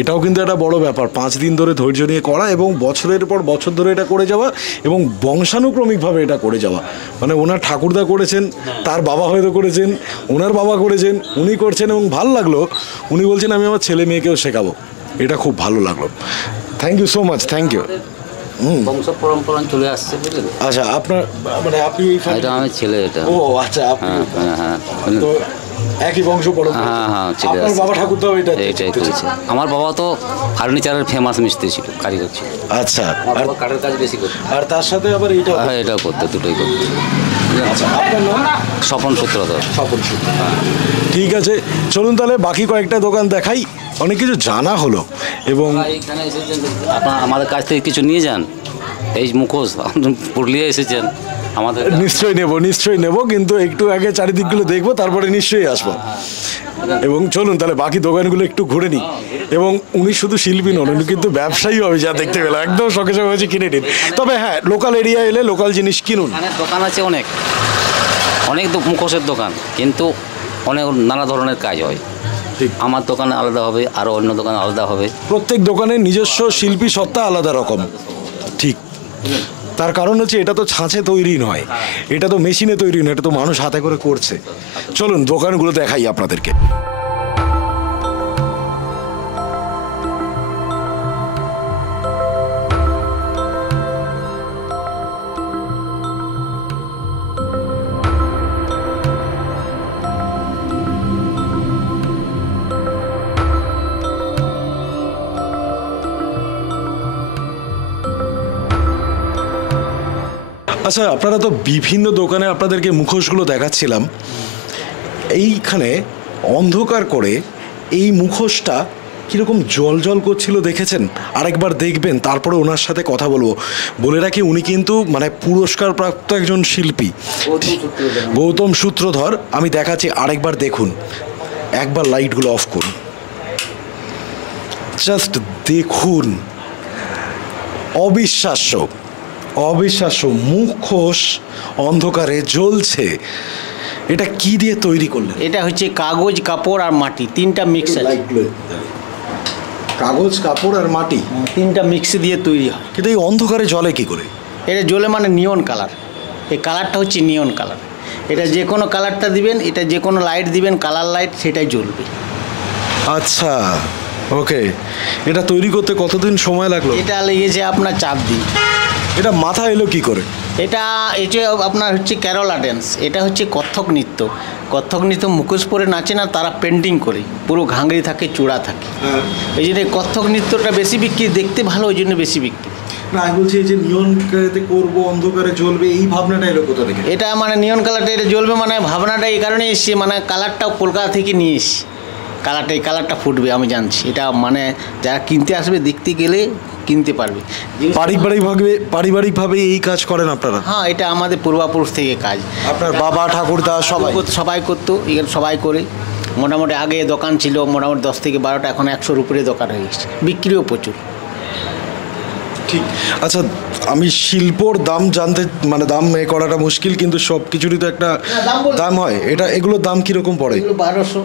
এটাও কিন্তু একটা বড় ব্যাপার। 5 দিন ধরে ধৈর্য নিয়ে করা এবং বছরের পর বছর ধরে এটা করে যাওয়া এবং বংশানুক্রমিকভাবে এটা করে যাওয়া। মানে ওনার ঠাকুরদা করেছেন, তার বাবা হয়তো করেছেন, ওনার বাবা করেছেন, উনি করছেন, এবং ভালো লাগলো উনি বলছেন আমি আমার ছেলে মেয়েকেও শেখাবো। এটা খুব ভালো লাগলো। Thank you so much, thank you. বংশ পরম্পরা চলে আসছে, বুঝলেন? আচ্ছা, আপনার মানে আপনি এই এটা আমার ছেলে, এটা। ও আচ্ছা, আপনি হ্যাঁ, হ্যাঁ, তো একই বংশ পরম্পরা? হ্যাঁ, হ্যাঁ, চলে আপনার আসছে। বাবা ঠাকুরদাও এইটাই করেছে। আমার বাবা তো ফার্নিচারের ফেমাস মিস্ত্রি ছিল, কারিগর ছিল। আচ্ছা, আমার বাবা কাঠের কাজ বেশি করতো। আর তার সাথে আবার এইটা? হ্যাঁ, এটাও করতো, দুটোই করতো। আচ্ছা, আপনার নাম? স্বপন সূত্রধর। স্বপন সূত্র। ঠিক আছে, চলুন তাহলে বাকি কয়েকটা দোকান দেখাই। অনেক কিছু জানা হলো এবং এখানে এসেছেন, আপনার আমাদের কাছ থেকে কিছু নিয়ে যান। এই মুখোশ পুরুলিয়া এসেছেন আমাদের। নিশ্চয়ই নেব, কিন্তু একটু আগে চারিদিকগুলো দেখবো, তারপরে নিশ্চয়ই আসবো। এবং চলুন তাহলে বাকি দোকানগুলো একটু ঘুরে নিই। এবং উনি শুধু শিল্পী নন, উনি কিন্তু ব্যবসায়ী হবে, যা দেখতে পেলাম একদম শখে শখে হয়েছে কিনে নিন। তবে হ্যাঁ, লোকাল এরিয়া এলে লোকাল জিনিস কিনুন। এখানে দোকান আছে অনেক অনেক মুখোশের দোকান, কিন্তু অনেক নানা ধরনের কাজ হয়। ঠিক। আমার দোকানে আলাদা হবে, আরও অন্য দোকানে আলাদা হবে। প্রত্যেক দোকানের নিজস্ব শিল্পী সত্তা আলাদা রকম। ঠিক। তার কারণ হচ্ছে এটা তো ছাঁচে তৈরি নয়, এটা তো মেশিনে তৈরি নয়, এটা তো মানুষ হাতে করে করছে। চলুন দোকানগুলো দেখাই আপনাদেরকে। আচ্ছা, আপনারা তো বিভিন্ন দোকানে আপনাদেরকে মুখোশগুলো দেখাচ্ছিলাম। এইখানে অন্ধকার করে এই মুখোশটা কীরকম জল জল করছিল দেখেছেন? আরেকবার দেখবেন, তারপরে ওনার সাথে কথা বলবো। বলে রাখি উনি কিন্তু মানে পুরস্কারপ্রাপ্ত একজন শিল্পী, গৌতম সূত্রধর। আমি দেখাচ্ছি, আরেকবার দেখুন, একবার লাইটগুলো অফ করুন, জাস্ট দেখুন, অবিশ্বাস্য অবিশ্বাস্য মুখোশ অন্ধকারে জ্বলছে। এটা কি দিয়ে তৈরি করলেন? এটা হচ্ছে কাগজ, কাপড় আর মাটি, তিনটা মিক্স আছে। কাগজ, কাপড় আর মাটি, তিনটা মিক্স দিয়ে তৈরি হয়। কিন্তু এই অন্ধকারে জ্বলে কি করে? এটা জ্বলে মানে নিয়ন কালার। এই কালারটা হচ্ছে নিয়ন কালার। এটা যে কোনো কালারটা দিবেন, এটা যে কোনো লাইট দিবেন, কালার লাইট, সেটাই জ্বলবে। আচ্ছা, ওকে। এটা তৈরি করতে কতদিন সময় লাগলো? এটা লেগেছে আপনার 4 দিন। এটা মাথা এলো কি করে? এটা আপনার হচ্ছে কেরালা ড্যান্স। এটা হচ্ছে কত্থক নৃত্য। কত্থক নৃত্য মুখোশ পরে নাচে না, তারা পেন্টিং করে, পুরো ঘাঙড়ি থাকে, চূড়া থাকে। এই জন্য কত্থক নৃত্যটা বেশি বিক্রি, দেখতে ভালো, ওই জন্য বেশি বিক্রি। না, আমি বলছি এই যে নিয়ন করবো, অন্ধকারে জ্বলবে, এই ভাবনাটা এলো কোথা থেকে? এটা মানে নিয়ন কালারটা এটা জ্বলবে, মানে ভাবনাটা এই কারণে এসছে, মানে কালারটাও কলকাতা থেকে নিয়ে এসছি। এই কালারটা ফুটবে আমি জানছি। এটা মানে যারা কিনতে আসবে, দেখতে গেলে কিনতে পারবে। পারিবারিকভাবে এই কাজ করেন আপনারা? হ্যাঁ, এটা আমাদের পূর্বাপুরুষ থেকে কাজ। আপনার বাবা ঠাকুরদা সবাই? সবাই করতো, এখানে সবাই করে। মোটামুটি আগে দোকান ছিল মোটামুটি 10 থেকে 12টা, এখন 100-র উপরে দোকান হয়ে গেছে, বিক্রিও প্রচুর। ঠিক। আচ্ছা, আমি শিল্পর দাম জানতে, মানে দাম এ করাটা মুশকিল, কিন্তু সব কিছুরই তো একটা দাম হয়। এগুলোর দাম কীরকম পড়ে? 1200।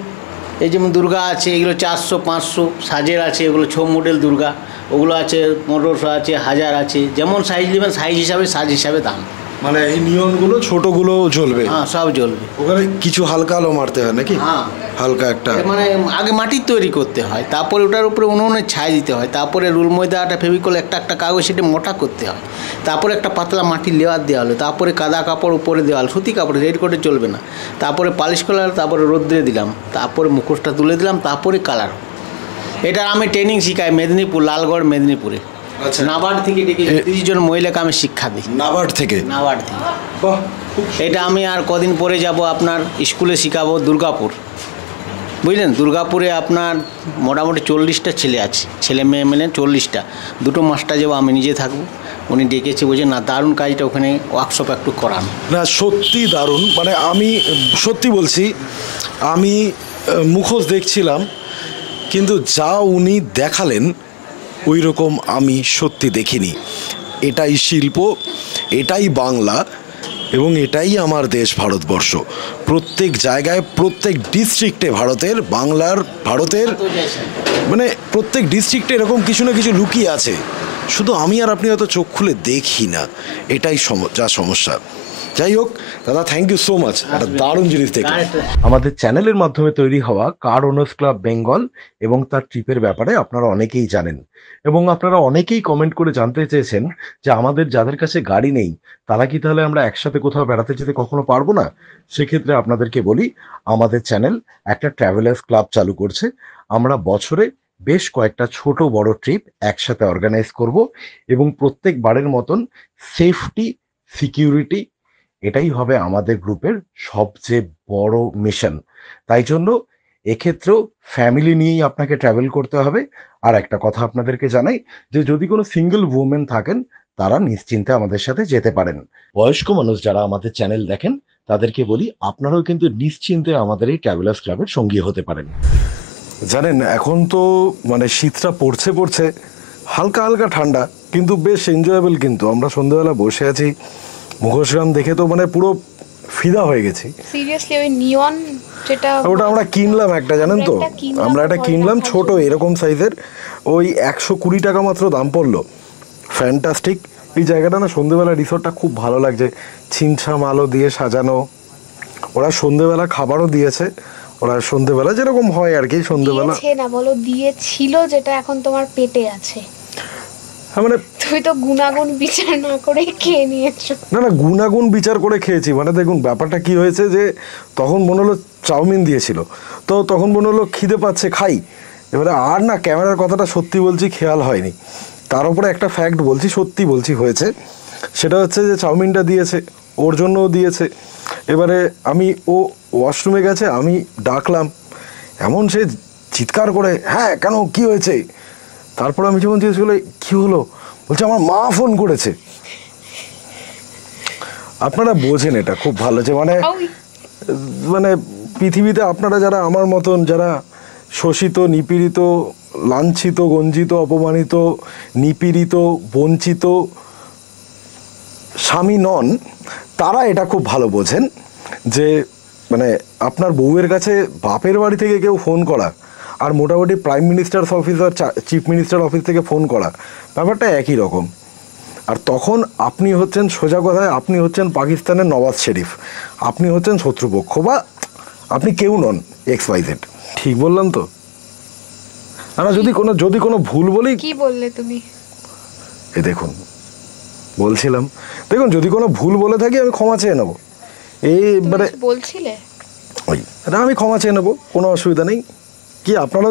এই যেমন দুর্গা আছে, এগুলো 400-500। সাজের আছে, এগুলো 6 মডেল দুর্গা, ওগুলো আছে 1500 আছে, 1000 আছে। যেমন সাইজ নেবেন সাইজ হিসাবে সাজ হিসাবে দাম। মানে এই নিয়নগুলো ছোটগুলো জ্বলবে? হ্যাঁ, সব জ্বলবে। ওখানে কিছু হালকা আলো মারতে হয় নাকি? হ্যাঁ, হালকা একটা মানে আগে মাটির তৈরি করতে হয়, তারপরে ওটার উপরে উনুনে ছাই দিতে হয়, তারপরে রুল ময়দা একটা ফেভিকল একটা কাগজ সেটা মোটা করতে হয়, তারপরে একটা পাতলা মাটির লেয়ার দেওয়া হলো, তারপরে কাদা কাপড় উপরে দেওয়া হলো, সুতি কাপড়, রেড কোটে চলবে না, তারপরে পালিশ করলাম, তারপরে রোদ্রে দিলাম, তারপরে মুখোশটা তুলে দিলাম, তারপরে কালার। এটা আমি ট্রেনিং শিখাই মেদিনীপুর, লালগড় মেদিনীপুরে। আচ্ছা। নাবার্ড থেকে ডেকে 30 জন মহিলাকে আমি শিক্ষা দিই। নাবার্ড থেকে? নাবার্ড থেকে। বাহ। এটা আমি আর কদিন পরে যাব আপনার স্কুলে শিখাবো দুর্গাপুর, বুঝলেন? দুর্গাপুরে আপনার মোটামুটি 40টা ছেলে আছে, ছেলে মেয়ে মিলে 40টা। 2টো মাস্টার যাবো, আমি নিজে থাকবো। উনি ডেকেছে, বলছেন না দারুণ কাজটা, ওখানে ওয়ার্কশপ একটু করান। না, সত্যি দারুণ। মানে আমি সত্যি বলছি, আমি মুখোশ দেখছিলাম, কিন্তু যা উনি দেখালেন ওই রকম আমি সত্যি দেখিনি। এটাই শিল্প, এটাই বাংলা, এবং এটাই আমার দেশ ভারতবর্ষ। প্রত্যেক জায়গায়, প্রত্যেক ডিস্ট্রিক্টে ভারতের মানে প্রত্যেক ডিস্ট্রিক্টে এরকম কিছু না কিছু লুকিয়ে আছে, শুধু আমি আর আপনি হয়তো চোখ খুলে দেখি না। এটাই যা সমস্যা। যাই হোক দাদা, থ্যাংক ইউ সো মাচ, একটা দারুণ জিনিস দেখলাম। আমাদের চ্যানেলের মাধ্যমে তৈরি হওয়া কার ওনার্স ক্লাব বেঙ্গল এবং তার ট্রিপের ব্যাপারে আপনারা অনেকেই জানেন, এবং আপনারা অনেকেই কমেন্ট করে জানতে চেয়েছেন যে আমাদের যাদের কাছে গাড়ি নেই তারা কি তাহলে আমরা একসাথে কোথাও বেড়াতে যেতে কখনো পারবো না? সেক্ষেত্রে আপনাদেরকে বলি, আমাদের চ্যানেল একটা ট্রাভেলার্স ক্লাব চালু করছে। আমরা বছরে বেশ কয়েকটা ছোট বড় ট্রিপ একসাথে অর্গানাইজ করব, এবং প্রত্যেকবারের মতন সেফটি, সিকিউরিটি, এটাই হবে আমাদের গ্রুপের সবচেয়ে বড় মিশন। তাই জন্য এক্ষেত্রেও ফ্যামিলি নিয়েই আপনাকে ট্রাভেল করতে হবে। আর একটা কথা আপনাদেরকে জানাই, যে যদি কোনো সিঙ্গেল উমেন থাকেন তারা নিশ্চিন্তে আমাদের সাথে যেতে পারেন। বয়স্ক মানুষ যারা আমাদের চ্যানেল দেখেন তাদেরকে বলি, আপনারাও কিন্তু নিশ্চিন্তে আমাদের এই ট্রাভেলার্স ক্লাবের সঙ্গী হতে পারেন। জানেন, এখন তো মানে শীতটা পড়ছে, হালকা হালকা ঠান্ডা, কিন্তু বেশ এনজয়েবল। কিন্তু আমরা সন্ধ্যাবেলা বসে আছি, মুখোশগ্রাম দেখে তো মানে পুরো ফিদা হয়ে গেছি। সিরিয়াসলি ওই নিয়ন যেটা ওটা আমরা কিনলাম একটা, জানেন তো, আমরা একটা কিনলাম ছোট এরকম সাইজের, ওই 120 টাকা মাত্র দাম পড়লো। ফ্যান্টাস্টিক। এই জায়গাটা না, সন্ধ্যেবেলা রিসোর্টটা খুব ভালো লাগছে, ছিমছাম আলো দিয়ে সাজানো। ওরা সন্ধ্যেবেলা খাবারও দিয়েছে, ওরা সন্ধ্যেবেলা যেরকম হয় আর কি, সন্ধ্যেবেলা না বলো দিয়েছিল, যেটা এখন তোমার পেটে আছে। মানে তুমি তো গুণাগুণ বিচার না করে খেয়ে নিয়েছো। না, গুণাগুণ বিচার করে খেয়েছি। মানে দেখুন ব্যাপারটা কি হয়েছে, যে তখন মনে হলো চাউমিন দিয়েছিল, তো তখন মনে হলো খিদে পাচ্ছে, খাই। এবারে আর না, ক্যামেরার কথাটা সত্যি বলছি খেয়াল হয়নি, তার উপরে একটা ফ্যাক্ট বলছি, সত্যি বলছি হয়েছে। সেটা হচ্ছে যে চাউমিনটা দিয়েছে, ওর জন্যও দিয়েছে। এবারে ও ওয়াশরুমে গেছে, আমি ডাকলাম, এমন সে চিৎকার করে, হ্যাঁ কেন, কি হয়েছে? তারপর আমি যখন জিজ্ঞেস করলে কী হলো, বলছে আমার মা ফোন করেছে। আপনারা বোঝেন এটা খুব ভালো, যে মানে পৃথিবীতে আপনারা যারা আমার মতন, যারা শোষিত, নিপীড়িত, লাঞ্ছিত, গঞ্জিত, অপমানিত, নিপীড়িত, বঞ্চিত স্বামী নন, তারা এটা খুব ভালো বোঝেন, যে মানে আপনার বউয়ের কাছে বাপের বাড়ি থেকে কেউ ফোন করা আর মোটামুটি প্রাইম মিনিস্টার্স অফিস আর চিফ মিনিস্টার অফিস থেকে ফোন করা, ব্যাপারটা একই রকম। আর তখন আপনি হচ্ছেন, সোজা কথায় আপনি হচ্ছেন পাকিস্তানের নওয়াজ শরীফ, আপনি হচ্ছেন শত্রুপক্ষ, বা আপনি কেউ নন XYZ। ঠিক বললাম তো? না, যদি কোনো ভুল বলি। কি বললে তুমি? দেখুন বলছিলাম, দেখুন যদি কোনো ভুল বলে থাকি আমি ক্ষমা চেয়ে নেবো। এইবারে বলছিলে আমি ক্ষমা চেয়ে নেবো, কোনো অসুবিধা নেই। কি আপনারা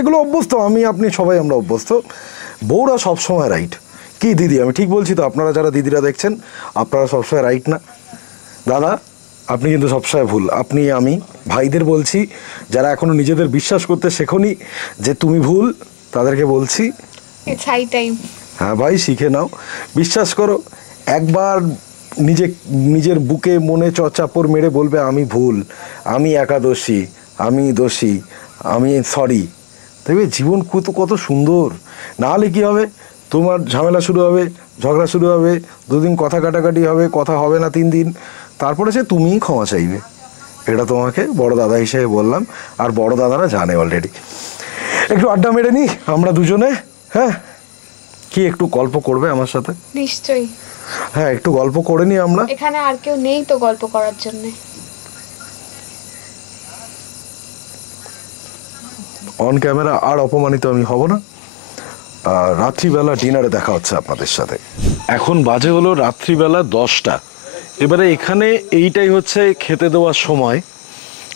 এগুলো অভ্যস্ত, আপনি সবাই আমরা অভ্যস্ত। বউরা সবসময় রাইট। কি দিদি, আমি ঠিক বলছি তো? আপনারা যারা দিদিরা দেখছেন, আপনারা সবসময় রাইট না। দাদা আপনি কিন্তু সবসময় ভুল। আমি ভাইদের বলছি, যারা এখনো নিজেদের বিশ্বাস করতে শেখনি যে তুমি ভুল, তাদেরকে বলছি ইটস হাই টাইম। হ্যাঁ ভাই, শিখে নাও। বিশ্বাস করো, একবার নিজের বুকে মনে চাপড় মেরে বলবে আমি ভুল, আমি একাদোষী, আমি দোষী, আমি সরি, দেখবে জীবন কত সুন্দর। নাহলে কি হবে, তোমার ঝামেলা শুরু হবে, ঝগড়া শুরু হবে, 2 দিন কথা কাটাকাটি হবে, কথা হবে না 3 দিন, তারপরে সে তুমিই ক্ষমা চাইবে। এটা তোমাকে বড় দাদা হিসেবে বললাম, আর বড় দাদারা জানে অলরেডি। একটু আড্ডা মেরে নি আমরা দুজনে, হ্যাঁ? কি একটু গল্প করবে আমার সাথে? নিশ্চয়ই। হ্যাঁ, একটু গল্প করে নি আমরা। এখানে আর কেউ নেই তো গল্প করার জন্য। অন ক্যামেরা আর অপমানিত আমি হব না। রাত্রিবেলা ডিনারে দেখা হচ্ছে আপনাদের সাথে। এখন বাজে হলো রাত্রিবেলা 10টা। এবারে এখানে এইটাই হচ্ছে খেতে দেওয়ার সময়,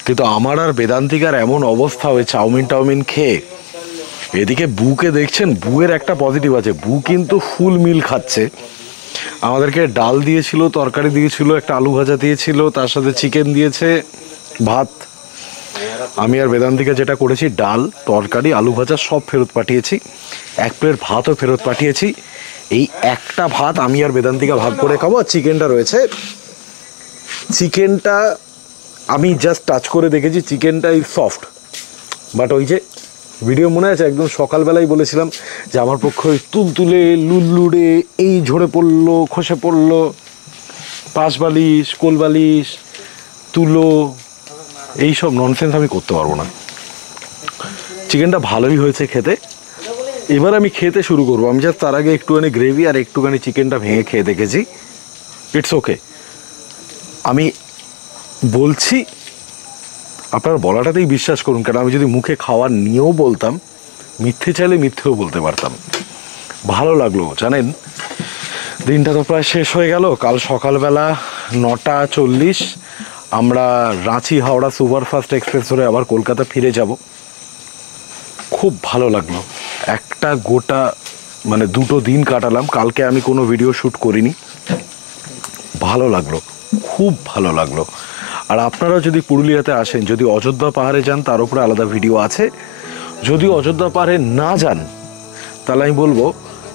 কিন্তু আমার আর বেদান্তিকার এমন অবস্থা, ওই চাউমিন খেয়ে। এদিকে বুকে দেখছেন, বুয়ের একটা পজিটিভ আছে, বু কিন্তু ফুল মিল খাচ্ছে। আমাদেরকে ডাল দিয়েছিল, তরকারি দিয়েছিল, একটা আলু ভাজা দিয়েছিল, তার সাথে চিকেন দিয়েছে, ভাত। আমি আর বেদান্তিকা যেটা করেছি, ডাল, তরকারি, আলু ভাজা সব ফেরত পাঠিয়েছি, 1 প্লেট ভাতও ফেরত পাঠিয়েছি। এই একটা ভাত আমি আর বেদান্তিকা ভাগ করে খাবো। আর চিকেনটা রয়েছে, চিকেনটা আমি জাস্ট টাচ করে দেখেছি, চিকেনটা ইজ সফট, বাট ওই যে ভিডিও মনে আছে একদম সকালবেলায় বলেছিলাম যে আমার পক্ষে ওই তুলতুলে লুলুড়ে এই ঝরে পড়লো, খসে পড়লো, পাশ বালিশ, কোল বালিশ, তুলো, এইসব ননসেন্স আমি করতে পারবো না। চিকেনটা ভালোই হয়েছে খেতে। এবার আমি খেতে শুরু করবো। আমি জাস্ট তার আগে একটুখানি গ্রেভি আর একটুখানি চিকেনটা ভেঙে খেয়ে দেখেছি, ইটস ওকে। আমি বলছি, আপনারা বলাটাতেই বিশ্বাস করুন, কারণ আমি যদি মুখে খাওয়ার নিয়েও বলতাম, মিথ্যে চাইলে মিথ্যেও বলতে পারতাম। ভালো লাগলো জানেন। দিনটা তো প্রায় শেষ হয়ে গেল। কাল সকালবেলা 9:40 আমরা রাঁচি হাওড়া সুপারফাস্ট এক্সপ্রেস ধরে আবার কলকাতা ফিরে যাব। খুব ভালো লাগলো। একটা গোটা মানে 2 দিন কাটালাম। কালকে আমি কোনো ভিডিও শ্যুট করিনি। ভালো লাগলো, খুব ভালো লাগলো। আর আপনারা যদি পুরুলিয়াতে আসেন, যদি অযোধ্যা পাহাড়ে যান, তার উপরে আলাদা ভিডিও আছে। যদি অযোধ্যা পাহাড়ে না যান, তাহলে আমি বলবো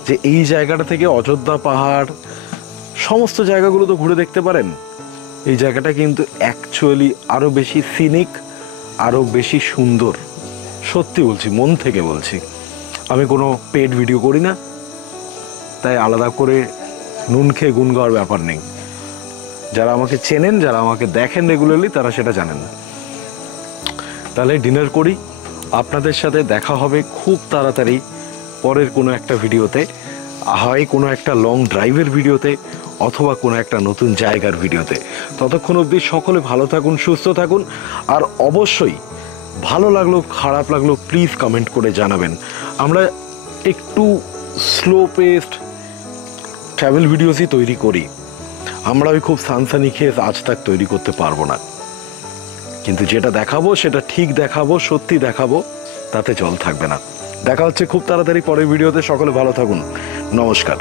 যে এই জায়গাটা থেকে অযোধ্যা পাহাড় সমস্ত জায়গাগুলো তো ঘুরে দেখতে পারেন। এই জায়গাটা কিন্তু অ্যাকচুয়ালি আরও বেশি সিনিক, আরও বেশি সুন্দর। সত্যি বলছি, মন থেকে বলছি। আমি কোনো পেড ভিডিও করি না, তাই আলাদা করে নুন খেয়ে গুণ গাওয়ার ব্যাপার নেই। যারা আমাকে চেনেন, যারা আমাকে দেখেন রেগুলারলি, তারা সেটা জানেন না। তাহলে ডিনার করি। আপনাদের সাথে দেখা হবে খুব তাড়াতাড়ি পরের কোনো একটা ভিডিওতে, হয় কোনো একটা লং ড্রাইভের ভিডিওতে, অথবা কোনো একটা নতুন জায়গার ভিডিওতে। ততক্ষণ অবধি সকলে ভালো থাকুন, সুস্থ থাকুন। আর অবশ্যই ভালো লাগলো, খারাপ লাগলো, প্লিজ কমেন্ট করে জানাবেন। আমরা একটু স্লো পেস্ট ট্রাভেল ভিডিওসই তৈরি করি। আমরা ওই খুব সানসানি খেয়ে আজ তাক তৈরি করতে পারবো না, কিন্তু যেটা দেখাবো সেটা ঠিক দেখাবো, সত্যি দেখাবো, তাতে জল থাকবে না। দেখা হচ্ছে খুব তাড়াতাড়ি পরের ভিডিওতে। সকলে ভালো থাকুন, নমস্কার।